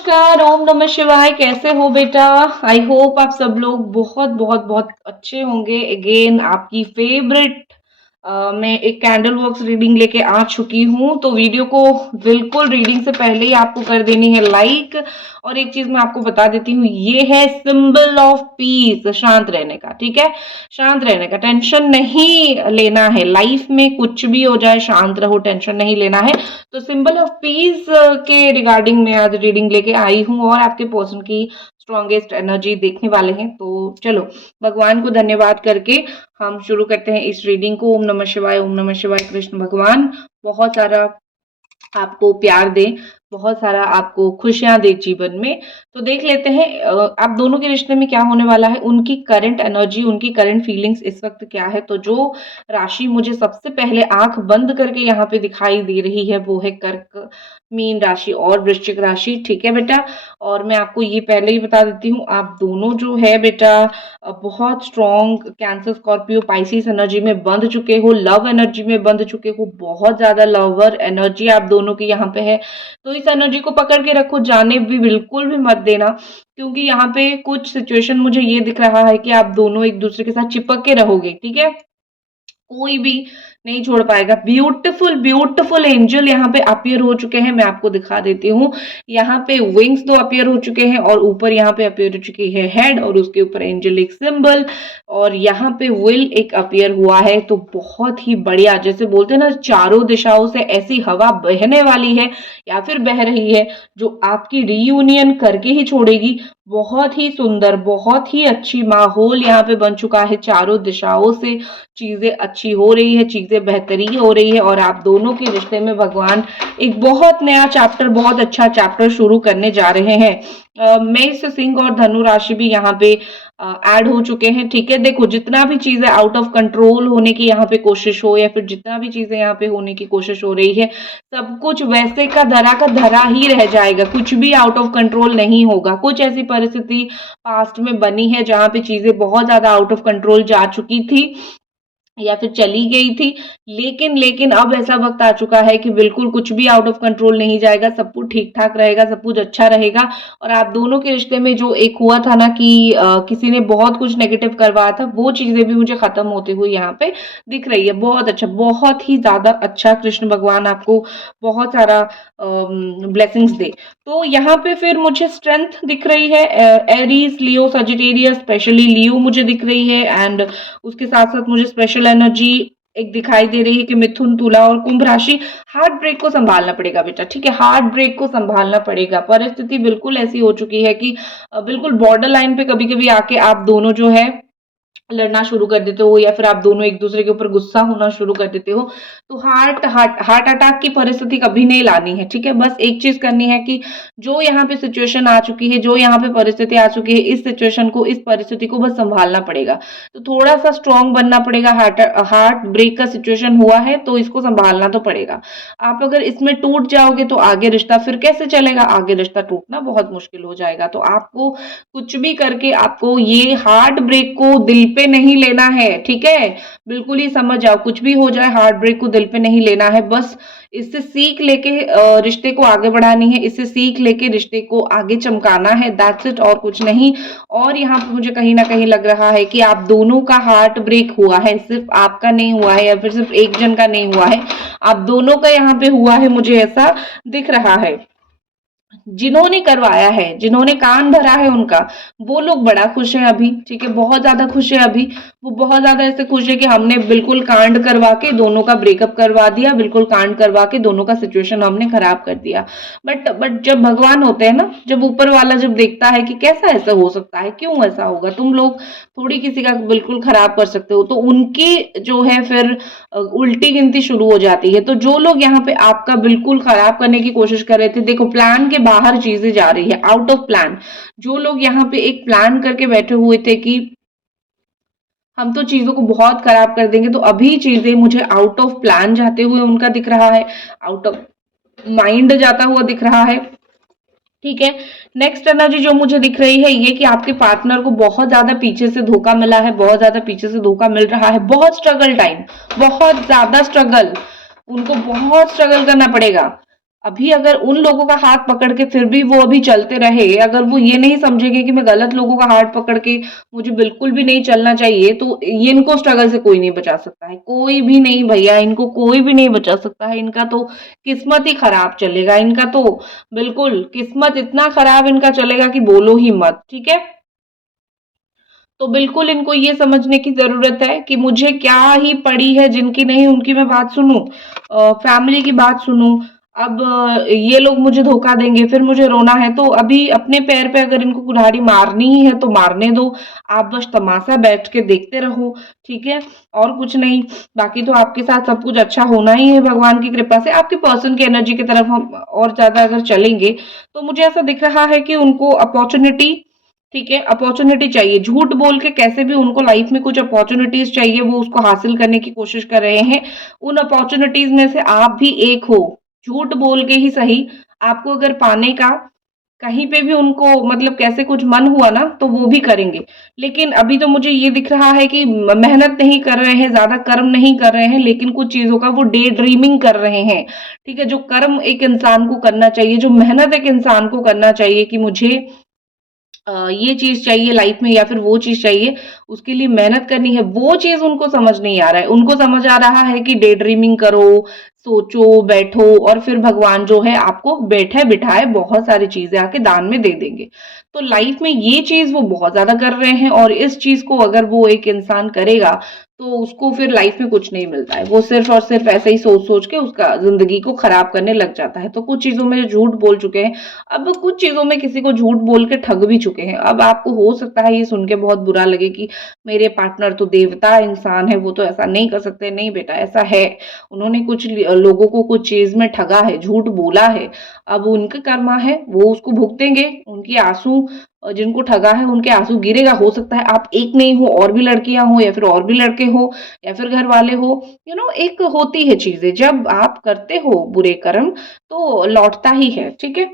नमस्कार, ओम नमः शिवाय। कैसे हो बेटा? आई होप आप सब लोग बहुत बहुत बहुत अच्छे होंगे। अगेन आपकी फेवरेट मैं एक कैंडल वर्क्स रीडिंग लेके आ चुकी हूँ। तो वीडियो को बिल्कुल रीडिंग से पहले ही आपको कर देनी है लाइक। और एक चीज मैं आपको बता देती हूँ, ये है सिंबल ऑफ पीस, शांत रहने का। ठीक है, शांत रहने का, टेंशन नहीं लेना है। लाइफ में कुछ भी हो जाए शांत रहो, टेंशन नहीं लेना है। तो सिंबल ऑफ पीस के रिगार्डिंग मैं आज रीडिंग लेके आई हूँ और आपके पर्सन की स्ट्रॉन्गेस्ट एनर्जी देखने वाले हैं। तो चलो, भगवान को धन्यवाद करके हम शुरू करते हैं इस रीडिंग को। ओम नमः शिवाय, ओम नमः शिवाय। कृष्ण भगवान बहुत सारा आपको प्यार दे, बहुत सारा आपको खुशियां दे जीवन में। तो देख लेते हैं आप दोनों के रिश्ते में क्या होने वाला है, उनकी करंट एनर्जी, उनकी करंट फीलिंग्स इस वक्त क्या है। तो जो राशि मुझे सबसे पहले आंख बंद करके यहाँ पे दिखाई दे रही है वो है कर्क, मीन राशि और वृश्चिक राशि। ठीक है बेटा, और मैं आपको ये पहले ही बता देती हूँ, आप दोनों जो है बेटा बहुत strong cancer, Scorpio, Pisces energy में बंध चुके हो, लव एनर्जी में बंध चुके हो। बहुत ज्यादा लवर एनर्जी आप दोनों की यहाँ पे है। तो इस एनर्जी को पकड़ के रखो, जाने भी बिल्कुल भी मत देना, क्योंकि यहाँ पे कुछ सिचुएशन मुझे ये दिख रहा है कि आप दोनों एक दूसरे के साथ चिपक के रहोगे। ठीक है, कोई भी नहीं छोड़ पाएगा। ब्यूटीफुल ब्यूटीफुल एंजल यहाँ पे अपीयर हो चुके हैं, मैं आपको दिखा देती हूँ। यहाँ पे विंग्स दो अपीयर हो चुके हैं और ऊपर यहाँ पे अपीयर हो चुकी है हेड और उसके ऊपर एंजेलिक सिंबल, और यहाँ पे विल एक अपीयर हुआ है। तो बहुत ही बढ़िया, जैसे बोलते हैं ना, चारों दिशाओं से ऐसी हवा बहने वाली है या फिर बह रही है जो आपकी रीयूनियन करके ही छोड़ेगी। बहुत ही सुंदर, बहुत ही अच्छी माहौल यहाँ पे बन चुका है। चारों दिशाओं से चीजें अच्छी हो रही है, चीजें बेहतरीन हो रही है, और आप दोनों के रिश्ते में भगवान एक बहुत नया चैप्टर, बहुत अच्छा चैप्टर शुरू करने जा रहे हैं। मेष, सिंह और धनु राशि भी यहाँ पे ऐड हो चुके हैं। ठीक है, देखो जितना भी चीजें आउट ऑफ कंट्रोल होने की यहाँ पे कोशिश हो, या फिर जितना भी चीजें यहाँ पे होने की कोशिश हो रही है, सब कुछ वैसे का धरा ही रह जाएगा। कुछ भी आउट ऑफ कंट्रोल नहीं होगा। कुछ ऐसी परिस्थिति पास्ट में बनी है जहां पे चीजें बहुत ज्यादा आउट ऑफ कंट्रोल जा चुकी थी या फिर चली गई थी, लेकिन लेकिन अब ऐसा वक्त आ चुका है कि बिल्कुल कुछ भी आउट ऑफ कंट्रोल नहीं जाएगा। सब कुछ ठीक ठाक रहेगा, सब कुछ अच्छा रहेगा। और आप दोनों के रिश्ते में जो एक हुआ था ना कि किसी ने बहुत कुछ नेगेटिव करवाया था, वो चीजें भी मुझे खत्म होते हुए यहाँ पे दिख रही है। बहुत अच्छा, बहुत ही ज्यादा अच्छा। कृष्ण भगवान आपको बहुत सारा ब्लेसिंग्स दे। तो यहाँ पे फिर मुझे स्ट्रेंथ दिख रही है। एरीज, लियो, सजिटेरियस, स्पेशली लियो मुझे दिख रही है। एंड उसके साथ साथ मुझे स्पेशल एनर्जी एक दिखाई दे रही है कि मिथुन, तुला और कुंभ राशि। हार्ट ब्रेक को संभालना पड़ेगा बेटा। ठीक है, हार्ट ब्रेक को संभालना पड़ेगा। परिस्थिति बिल्कुल ऐसी हो चुकी है कि बिल्कुल बॉर्डर लाइन पे कभी कभी आके आप दोनों जो है लड़ना शुरू कर देते हो, या फिर आप दोनों एक दूसरे के ऊपर गुस्सा होना शुरू कर देते हो। तो हार्ट अटैक की परिस्थिति कभी नहीं लानी है। ठीक है, बस एक चीज करनी है कि जो यहाँ पे सिचुएशन आ चुकी है, जो यहाँ पे परिस्थिति आ चुकी है, इस सिचुएशन को, इस परिस्थिति को बस संभालना पड़ेगा। तो थोड़ा सा स्ट्रांग बनना पड़ेगा। हार्ट ब्रेक का सिचुएशन हुआ है तो इसको संभालना तो पड़ेगा। आप अगर इसमें टूट जाओगे तो आगे रिश्ता फिर कैसे चलेगा? आगे रिश्ता टूटना बहुत मुश्किल हो जाएगा। तो आपको कुछ भी करके आपको ये हार्ट ब्रेक को दिल पे नहीं लेना है। ठीक है, बिल्कुल ही समझ जाओ, कुछ भी हो जाए हार्ट ब्रेक को दिल पे नहीं लेना है। बस इससे सीख लेके रिश्ते को आगे बढ़ानी है, इससे सीख लेके रिश्ते को आगे चमकाना है। दैट्स इट, और कुछ नहीं। और यहाँ पे मुझे कहीं ना कहीं लग रहा है कि आप दोनों का हार्ट ब्रेक हुआ है, सिर्फ आपका नहीं हुआ है या फिर सिर्फ एक जन का नहीं हुआ है, आप दोनों का यहाँ पे हुआ है, मुझे ऐसा दिख रहा है। जिन्होंने करवाया है, जिन्होंने कान भरा है उनका, वो लोग बड़ा खुश है अभी। ठीक है, बहुत ज्यादा खुश है अभी। वो बहुत ज्यादा ऐसे खुश है कि हमने बिल्कुल कांड करवा के दोनों का ब्रेकअप करवा दिया, बिल्कुल कांड करवा के दोनों का सिचुएशन हमने खराब कर दिया। बट जब भगवान होते हैं ना, जब ऊपर वाला जब देखता है कि कैसा ऐसा हो सकता है, क्यों ऐसा होगा, तुम लोग थोड़ी किसी का बिल्कुल खराब कर सकते हो, तो उनकी जो है फिर उल्टी गिनती शुरू हो जाती है। तो जो लोग यहाँ पे आपका बिल्कुल खराब करने की कोशिश कर रहे थे, देखो प्लान के बाहर चीजें जा रही है, आउट ऑफ प्लान। जो लोग यहाँ पे एक प्लान करके बैठे हुए थे कि हम तो चीजों को बहुत खराब कर देंगे, तो अभी चीजें मुझे आउट ऑफ प्लान जाते हुए उनका दिख रहा है, आउट ऑफ माइंड जाता हुआ दिख रहा है। ठीक है, नेक्स्ट एनर्जी जो मुझे दिख रही है ये कि आपके पार्टनर को बहुत ज्यादा पीछे से धोखा मिला है, बहुत ज्यादा पीछे से धोखा मिल रहा है। बहुत स्ट्रगल टाइम, बहुत ज्यादा स्ट्रगल, उनको बहुत स्ट्रगल करना पड़ेगा। अभी अगर उन लोगों का हाथ पकड़ के फिर भी वो अभी चलते रहे, अगर वो ये नहीं समझेंगे कि मैं गलत लोगों का हाथ पकड़ के मुझे बिल्कुल भी नहीं चलना चाहिए, तो ये इनको स्ट्रगल से कोई नहीं बचा सकता है। कोई भी नहीं भैया, इनको कोई भी नहीं बचा सकता है। इनका तो किस्मत ही खराब चलेगा। इनका तो बिल्कुल किस्मत इतना खराब इनका चलेगा कि बोलो ही मत, ठीक है? तो बिल्कुल इनको ये समझने की ज़रूरत है कि मुझे क्या ही पड़ी है, जिनकी नहीं उनकी मैं बात सुनूँ, फैमिली की बात सुनूँ। अब ये लोग मुझे धोखा देंगे, फिर मुझे रोना है, तो अभी अपने पैर पे अगर इनको कुल्हाड़ी मारनी ही है तो मारने दो। आप बस तमाशा बैठ के देखते रहो, ठीक है? और कुछ नहीं। बाकी तो आपके साथ सब कुछ अच्छा होना ही है भगवान की कृपा से। आपके पर्सन की एनर्जी की तरफ हम और ज़्यादा अगर चलेंगे, तो मुझे ऐसा दिख रहा है कि उनको अपॉर्च्युनिटी, ठीक है, अपॉर्चुनिटी चाहिए। झूठ बोल के कैसे भी उनको लाइफ में कुछ अपॉर्चुनिटीज चाहिए, वो उसको हासिल करने की कोशिश कर रहे हैं। उन अपॉर्चुनिटीज में से आप भी एक हो। झूठ बोल के ही सही, आपको अगर पाने का कहीं पे भी उनको मतलब कैसे कुछ मन हुआ ना, तो वो भी करेंगे। लेकिन अभी तो मुझे ये दिख रहा है कि मेहनत नहीं कर रहे हैं, ज्यादा कर्म नहीं कर रहे हैं, लेकिन कुछ चीजों का वो डे ड्रीमिंग कर रहे हैं। ठीक है, जो कर्म एक इंसान को करना चाहिए, जो मेहनत एक इंसान को करना चाहिए कि मुझे ये चीज़ चाहिए लाइफ में या फिर वो चीज़ चाहिए, उसके लिए मेहनत करनी है, वो चीज़ उनको समझ नहीं आ रहा है। उनको समझ आ रहा है कि डे ड्रीमिंग करो, सोचो, बैठो और फिर भगवान जो है आपको बैठे-बिठाए बहुत सारी चीज़ें आके दान में दे देंगे। तो लाइफ में ये चीज़ वो बहुत ज़्यादा कर रहे हैं और इस चीज़ को अगर वो एक इंसान करेगा, तो उसको फिर लाइफ में कुछ नहीं मिलता है। वो सिर्फ़ और सिर्फ़ ऐसे ही सोच-सोच के उसका ज़िंदगी को खराब करने लग जाता है। तो कुछ चीज़ों में झूठ बोल चुके हैं, अब कुछ चीज़ों में किसी को झूठ बोल के ठग भी चुके हैं। अब आपको हो सकता है ये सुन के बहुत बुरा लगे कि मेरे पार्टनर तो देवता इंसान है, वो तो ऐसा नहीं कर सकते। नहीं बेटा, ऐसा है। उन्होंने कुछ लोगों को कुछ चीज़ में ठगा है, झूठ बोला है। अब उनका कर्मा है, वो उसको भुगतेंगे। उनके आँसू, जिनको ठगा है उनके आँसू गिरेगा। हो सकता है आप एक नहीं हो, और भी लड़कियाँ हो या फिर और भी लड़के हो या फिर घर वाले हो। एक होती है चीज़ें, जब आप करते हो बुरे कर्म तो लौटता ही है, ठीक है?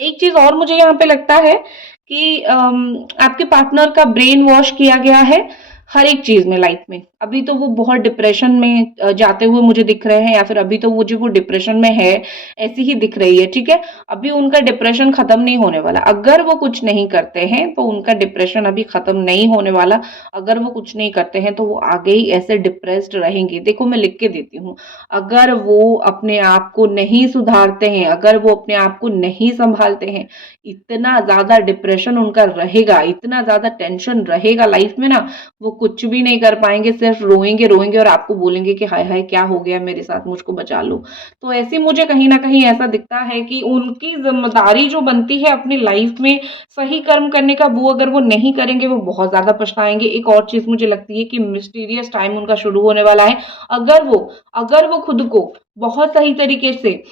एक चीज़ और मुझे यहाँ पे लगता है कि आपके पार्टनर का ब्रेन वॉश किया गया है हर एक चीज़ में लाइफ में। अभी तो वो बहुत डिप्रेशन में जाते हुए मुझे दिख रहे हैं या फिर अभी तो मुझे वो डिप्रेशन में है, ऐसी ही दिख रही है, ठीक है? अभी उनका डिप्रेशन खत्म नहीं होने वाला। अगर वो कुछ नहीं करते हैं तो उनका डिप्रेशन अभी खत्म नहीं होने वाला। अगर वो कुछ नहीं करते हैं तो वो आगे ही ऐसे डिप्रेस्ड रहेंगे। देखो मैं लिख के देती हूँ, अगर वो अपने आप को नहीं सुधारते हैं, अगर वो अपने आप को नहीं संभालते हैं, इतना ज़्यादा डिप्रेशन उनका रहेगा, इतना ज़्यादा टेंशन रहेगा लाइफ में ना, वो कुछ भी नहीं कर पाएँगे, सिर्फ रोएँगे, रोएँगे और आपको बोलेंगे कि हाय हाय क्या हो गया मेरे साथ, मुझको बचा लो। तो ऐसे मुझे कहीं न कहीं ऐसा दिखता है कि उनकी ज़िम्मेदारी जो बनती है अपनी लाइफ में सही कर्म करने का, वो अगर वो नहीं करेंगे, वो बहुत ज़्यादा पछताएँगे। एक और चीज़ मुझे लगती है कि मिस्टीरियस टाइम उनका शुरू होने वाला है। अगर वो अगर वो खुद को बहुत सही तरीके से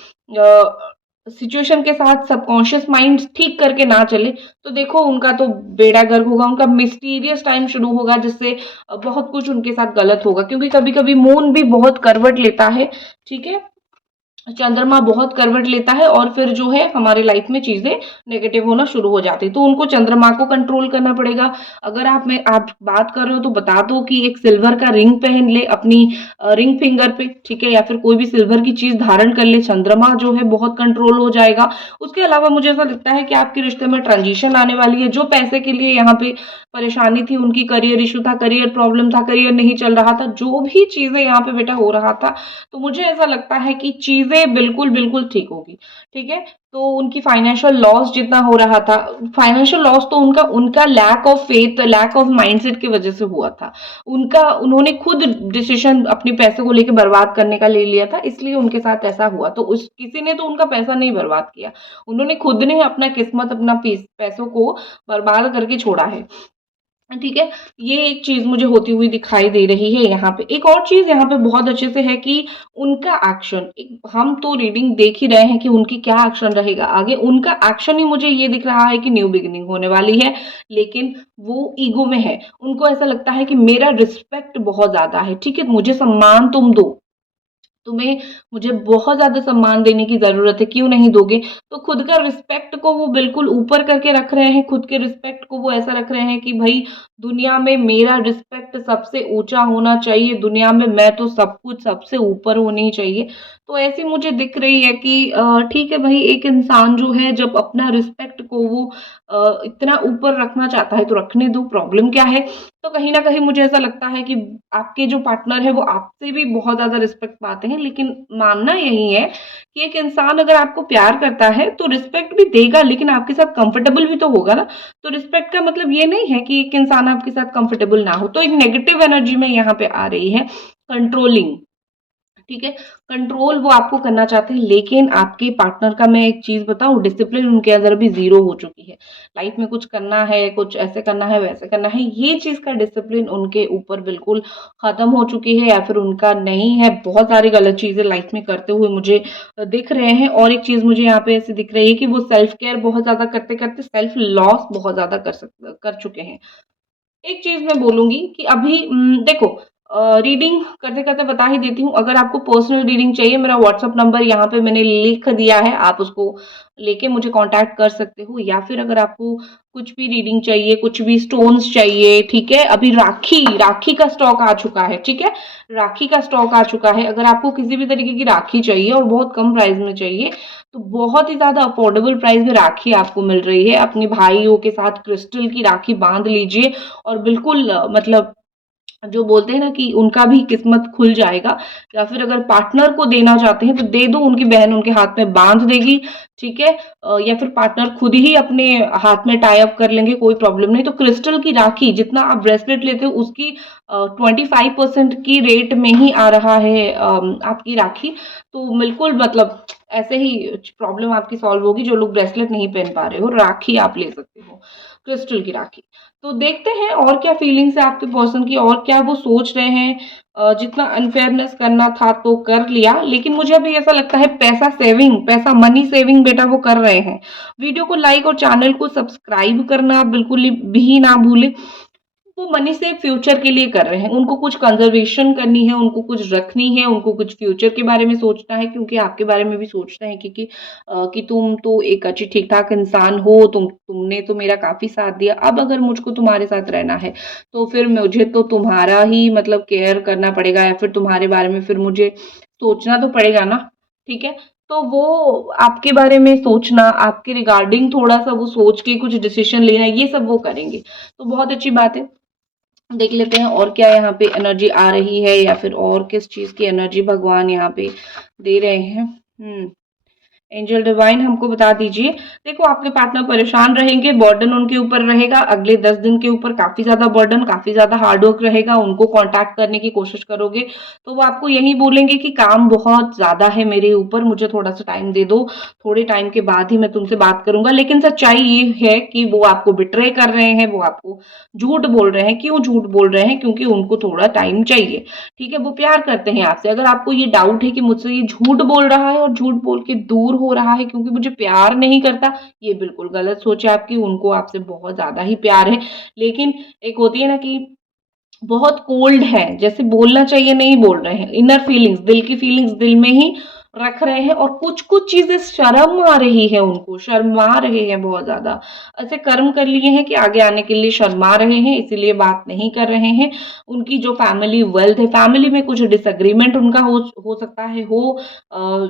सिचुएशन के साथ सबकॉन्शियस माइंड ठीक करके ना चले, तो देखो उनका तो बेड़ा गर्क होगा, उनका मिस्टीरियस टाइम शुरू होगा जिससे बहुत कुछ उनके साथ गलत होगा। क्योंकि कभी-कभी मून भी बहुत करवट लेता है, ठीक है? चंद्रमा बहुत करवट लेता है और फिर जो है हमारी लाइफ में चीज़ें नेगेटिव होना शुरू हो जाती है। तो उनको चंद्रमा को कंट्रोल करना पड़ेगा। अगर आप बात कर रहे हो तो बता दो कि एक सिल्वर का रिंग पहन ले अपनी रिंग फिंगर पे, ठीक है? या फिर कोई भी सिल्वर की चीज़ धारण कर ले, चंद्रमा जो है बहुत कंट्रोल हो जाएगा। उसके अलावा मुझे ऐसा लगता है कि आपके रिश्ते में ट्रांजिशन आने वाली है। जो पैसे के लिए यहाँ पे परेशानी थी, उनकी करियर इश्यू था, करियर प्रॉब्लम था, करियर नहीं चल रहा था, जो भी चीज़ें यहाँ पे बेटा हो रहा था, तो मुझे ऐसा लगता है कि चीज़ें बिल्कुल, बिल्कुल ठीक होगी, ठीक है? तो उनकी फाइनेंशियल लॉस जितना हो रहा था, फाइनेंशियल लॉस तो उनका उनका lack of faith, lack of mindset की वजह से हुआ था। उन्होंने खुद डिसीज़न अपने पैसे को लेके बर्बाद करने का ले लिया था, इसलिए उनके साथ ऐसा हुआ। तो उस किसी ने तो उनका पैसा नहीं बर्बाद किया, उन्होंने खुद ने अपना किस्मत, अपना पैसों को बर्बाद करके छोड़ा है। ठीक है, ये एक चीज़ मुझे होती हुई दिखाई दे रही है यहाँ पे। एक और चीज़ यहाँ पे बहुत अच्छे से है कि उनका एक्शन, एक हम तो रीडिंग देख ही रहे हैं कि उनकी क्या एक्शन रहेगा आगे। उनका एक्शन ही मुझे ये दिख रहा है कि न्यू बिगिनिंग होने वाली है, लेकिन वो ईगो में है। उनको ऐसा लगता है कि मेरा रिस्पेक्ट बहुत ज़्यादा है, ठीक है? मुझे सम्मान तुम दो। तुम्हें मुझे बहुत ज़्यादा सम्मान देने की ज़रूरत है, क्यों नहीं दोगे? तो खुद का रिस्पेक्ट को वो बिल्कुल ऊपर करके रख रहे हैं, खुद के रिस्पेक्ट को वो ऐसा रख रहे हैं कि भई दुनिया में मेरा रिस्पेक्ट सबसे ऊँचा होना चाहिए, दुनिया में मैं तो सब कुछ सबसे ऊपर होनी चाहिए। तो ऐसी मुझे दिख रही है कि ठीक है भाई, एक इंसान जो है जब अपना रिस्पेक्ट को वो इतना ऊपर रखना चाहता है तो रखने दो, प्रॉब्लम क्या है? तो कहीं न कहीं मुझे ऐसा लगता है कि आपके जो पार्टनर है वो आपसे भी बहुत ज़्यादा रिस्पेक्ट पाते हैं, लेकिन मानना यही है कि एक इंसान अगर आपको प्यार करता है तो रिस्पेक्ट भी देगा, लेकिन आपके साथ कंफर्टेबल भी तो होगा ना। तो रिस्पेक्ट का मतलब ये नहीं है कि एक इंसान आपके साथ कंफर्टेबल ना हो। तो एक नेगेटिव एनर्जी में यहाँ पे आ रही है, कंट्रोलिंग। ठीक है, कंट्रोल वो आपको करना चाहते हैं, लेकिन आपके पार्टनर का मैं एक चीज़ बताऊँ, डिसिप्लिन उनके अंदर अभी ज़ीरो हो चुकी है। लाइफ में कुछ करना है, कुछ ऐसे करना है, वैसे करना है, ये चीज़ का डिसिप्लिन उनके ऊपर बिल्कुल खत्म हो चुकी है, या फिर उनका नहीं है। बहुत सारी गलत चीज़ें लाइफ में करते हुए मुझे दिख रहे हैं। और एक चीज़ मुझे यहाँ पे ऐसी दिख रही है कि वो सेल्फ केयर बहुत ज़्यादा करते-करते सेल्फ लॉस बहुत ज़्यादा कर चुके हैं। एक चीज़ मैं बोलूँगी कि अभी देखो, रीडिंग करते-करते बता ही देती हूँ, अगर आपको पर्सनल रीडिंग चाहिए, मेरा व्हाट्सएप नंबर यहाँ पे मैंने लिख दिया है, आप उसको लेके मुझे कॉन्टैक्ट कर सकते हो। या फिर अगर आपको कुछ भी रीडिंग चाहिए, कुछ भी स्टोन्स चाहिए, ठीक है? अभी राखी राखी का स्टॉक आ चुका है, ठीक है? राखी का स्टॉक आ चुका है, अगर आपको किसी भी तरीके की राखी चाहिए और बहुत कम प्राइस में चाहिए, तो बहुत ही ज़्यादा अफोर्डेबल प्राइस में राखी आपको मिल रही है। अपने भाइयों के साथ क्रिस्टल की राखी बाँध लीजिए और बिल्कुल मतलब जो बोलते हैं ना कि उनका भी किस्मत खुल जाएगा। या फिर अगर पार्टनर को देना चाहते हैं तो दे दो, उनकी बहन उनके हाथ में बाँध देगी, ठीक है? या फिर पार्टनर खुद ही अपने हाथ में टाई अप कर लेंगे, कोई प्रॉब्लम नहीं। तो क्रिस्टल की राखी जितना आप ब्रेसलेट लेते हो उसकी 25% की रेट में ही आ रहा है आपकी राखी। तो बिल्कुल मतलब ऐसे ही प्रॉब्लम आपकी सॉल्व होगी, जो लोग ब्रेसलेट नहीं पहन पा रहे हो, राखी आप ले सकते हो, क्रिस्टल की राखी। तो देखते हैं और क्या फीलिंग्स है आपके पर्सन की, और क्या वो सोच रहे हैं। जितना अनफेयरनेस करना था तो कर लिया, लेकिन मुझे अभी ऐसा लगता है पैसा सेविंग, पैसा मनी सेविंग बेटा वो कर रहे हैं। वीडियो को लाइक और चैनल को सब्सक्राइब करना बिल्कुल भी ना भूलें। वो मनी से फ्यूचर के लिए कर रहे हैं, उनको कुछ कंजर्वेशन करनी है, उनको कुछ रखनी है, उनको कुछ फ्यूचर के बारे में सोचना है, क्योंकि आपके बारे में भी सोचते हैं कि तुम तो एक अच्छी ठीक-ठाक इंसान हो, तुमने तो मेरा काफ़ी साथ दिया, अब अगर मुझको तुम्हारे साथ रहना है, तो फिर मुझे तो तुम्हारा ही मतलब केयर करना पड़ेगा, या फिर तुम्हारे बारे में फिर मुझे सोचना तो पड़ेगा ना, ठीक है? तो वो आपके बारे में सोचना, आपके रिगार्डिंग थोड़ा-सा वो सोच के कुछ डिसीज़न लेना, ये सब वो करेंगे। तो बहुत अच्छी बात है। देख लेते हैं और क्या यहाँ पे एनर्जी आ रही है, या फिर और किस चीज़ की एनर्जी भगवान यहाँ पे दे रहे हैं। एंजल डिवाइन हमको बता दीजिए। देखो, आपके पार्टनर परेशान रहेंगे, बर्डन उनके ऊपर रहेगा, अगले 10 दिन के ऊपर काफ़ी ज़्यादा बर्डन, काफ़ी ज़्यादा हार्ड वर्क रहेगा, उनको कॉन्टैक्ट करने की कोशिश करोगे, तो वो आपको यही बोलेंगे कि काम बहुत ज़्यादा है मेरे ऊपर, मुझे थोड़ा-सा टाइम दे दो, थोड़े टाइम के बाद ही मैं तुमसे बात करूँगा। लेकिन सच्चाई ये है कि वो आपको बिट्रे कर रहे हैं, वो आपको झूठ बोल रहे हैं। क्यों झूठ बोल रहे हैं? क्योंकि उनको थोड़ा टाइम चाहिए, ठीक है? वो प्यार करते हैं आपसे। अगर आपको ये डाउट है कि मुझसे ये झूठ बोल रहा है और झूठ बोल के दूर हो रहा है क्योंकि मुझे प्यार नहीं करता, ये बिल्कुल गलत सोच है आपकी, उनको आपसे बहुत ज़्यादा ही प्यार है। लेकिन एक होती है ना कि बहुत कोल्ड है, जैसे बोलना चाहिए नहीं बोल रहे हैं, इनर फीलिंग्स, दिल की फीलिंग्स दिल में ही रख रहे हैं, और कुछ-कुछ चीज़ें शर्म आ रही है उनको, शर्मा रहे हैं बहुत ज़्यादा। ऐसे कर्म कर लिए हैं कि आगे आने के लिए शर्मा रहे हैं, इसीलिए बात नहीं कर रहे हैं। उनकी जो फैमिली वेल्थ है, फैमिली में कुछ डिसएग्रीमेंट उनका हो सकता है अ,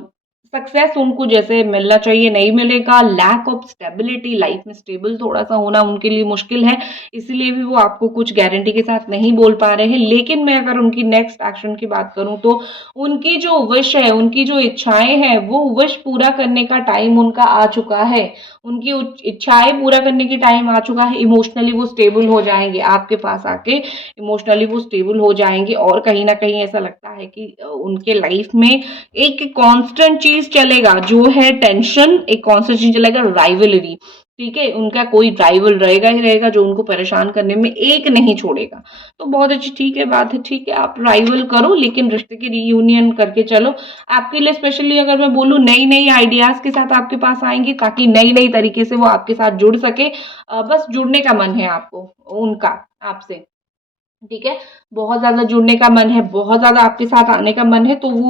सक्सेस उनको जैसे मिलना चाहिए नहीं मिलेगा, लैक ऑफ स्टेबिलिटी, लाइफ में स्टेबल थोड़ा-सा होना उनके लिए मुश्किल है, इसलिए भी वो आपको कुछ गारंटी के साथ नहीं बोल पा रहे हैं। लेकिन मैं अगर उनकी नेक्स्ट एक्शन की बात करूँ तो उनकी जो विश है, उनकी जो इच्छाएँ हैं, वो विश पूरा करने का टाइम उनका आ चुका है। उनकी उच इच्छाएँ पूरा करने की टाइम आ चुका है, इमोशनली वो स्टेबल हो जाएँगे, आपके पास आके इमोशनली वो स्टेबल हो जाएँगे। और कहीं न कहीं ऐसा लगता है कि उनके लाइफ में एक कांस्टेंट चीज़ चलेगा, जो है टेंशन, एक कांस्टेंट चीज़ चलेगा राइवलरी, ठीक है? उनका कोई राइवल रहेगा ही रहेगा जो उनको परेशान करने में एक नहीं छोड़ेगा। तो बहुत अच्छी ठीक है बात है, ठीक है, आप राइवल करो लेकिन रिश्ते की रियूनियन करके चलो। आपके लिए स्पेशली अगर मैं बोलूँ, नई-नई आइडियाज़ के साथ आपके पास आएँगी, ताकि नई-नई तरीके से वो आपके साथ जुड़ सके। बस जुड़ने का मन है आपको उनका आपसे। ठीक है? बहुत ज़्यादा जुड़ने का मन है, बहुत ज़्यादा आपके साथ आने का मन है, तो वो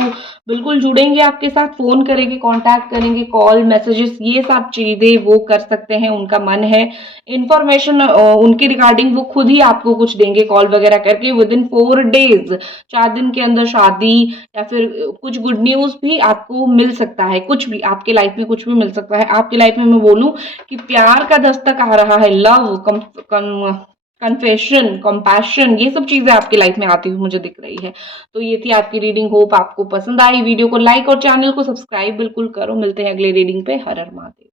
बिल्कुल जुड़ेंगे आपके साथ, फ़ोन करेंगे, कॉन्टैक्ट करेंगे, कॉल, मैसेजेस ये सब चीज़ें वो कर सकते हैं, उनका मन है। इन्फॉर्मेशन उनके रिगार्डिंग वो खुद ही आपको कुछ देंगे कॉल वगैरह करके विदिन 4 डेज़ 4 दिन के अंदर शादी या फिर कुछ गुड न्यूज़ भी आपको मिल सकता है, कुछ भी आपके लाइफ़ में कुछ भी मिल सकता है। आपकी लाइफ़ में मैं बोलूँ कि प्यार का दस्तक आ रहा है, लव कम कन्फेशन, कंपैशन ये सब चीज़ें आपकी लाइफ में आती हुई मुझे दिख रही है। तो ये थी आपकी रीडिंग, होप आपको पसंद आई। वीडियो को लाइक और चैनल को सब्सक्राइब बिल्कुल करो। मिलते हैं अगले रीडिंग पे। हर हर महादेव।